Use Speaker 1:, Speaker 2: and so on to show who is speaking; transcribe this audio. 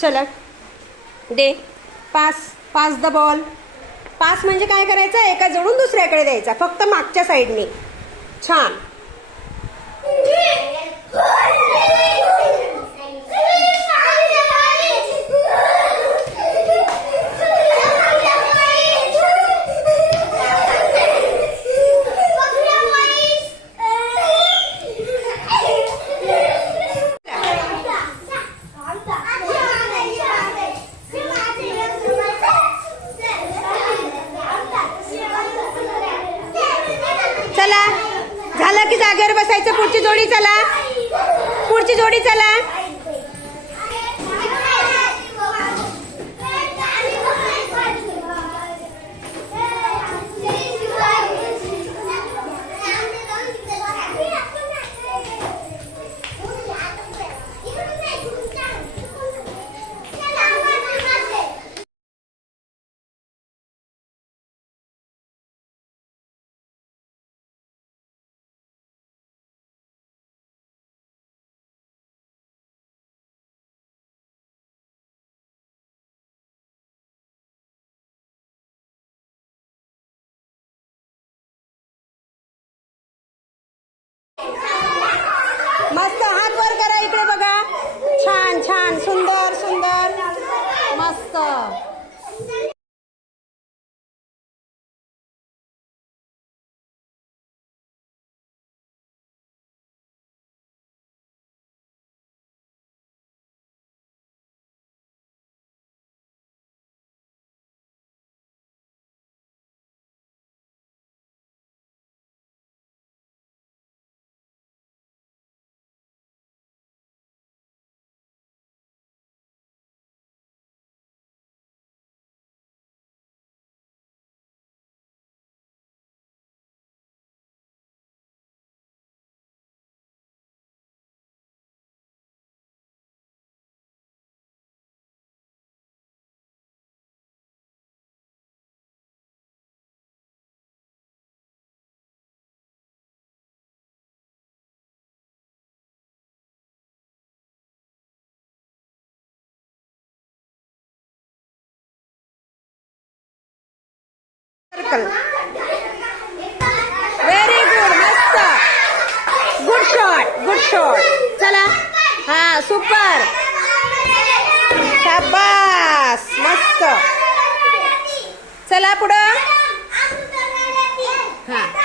Speaker 1: चला. दे. Pass. Pass the ball. Pass म्हणजे काय करायचं? एका जोडून दुसऱ्याकडे द्यायचा. फक्त मागच्या साईडने. छान. जागेवर बसायचं. पुढची जोडी चला. पुढची जोडी चला. छान सुंदर सर्कल व्हेरी गुड मस्त. गुड शॉट गुड शॉट चला. हा सुपर शाबास मस्त. चला पुढं. हा.